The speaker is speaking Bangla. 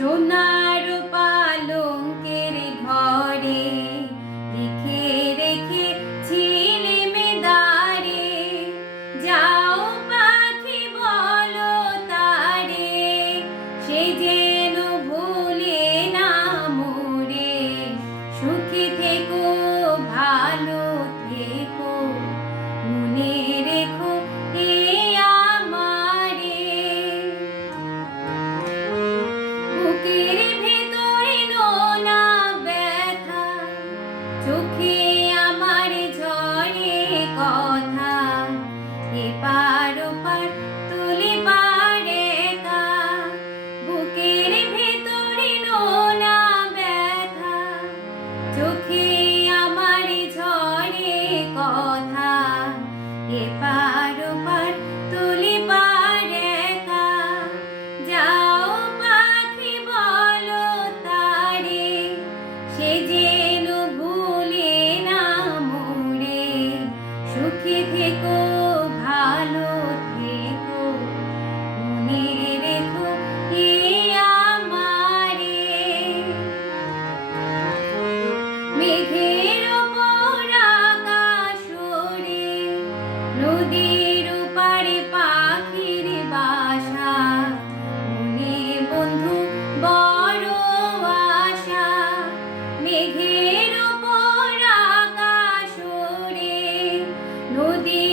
সোনার নদীর পারে পাখির বাসা। মনে বন্ধু বড় আশা। মেঘের ওপর আকাশ নদী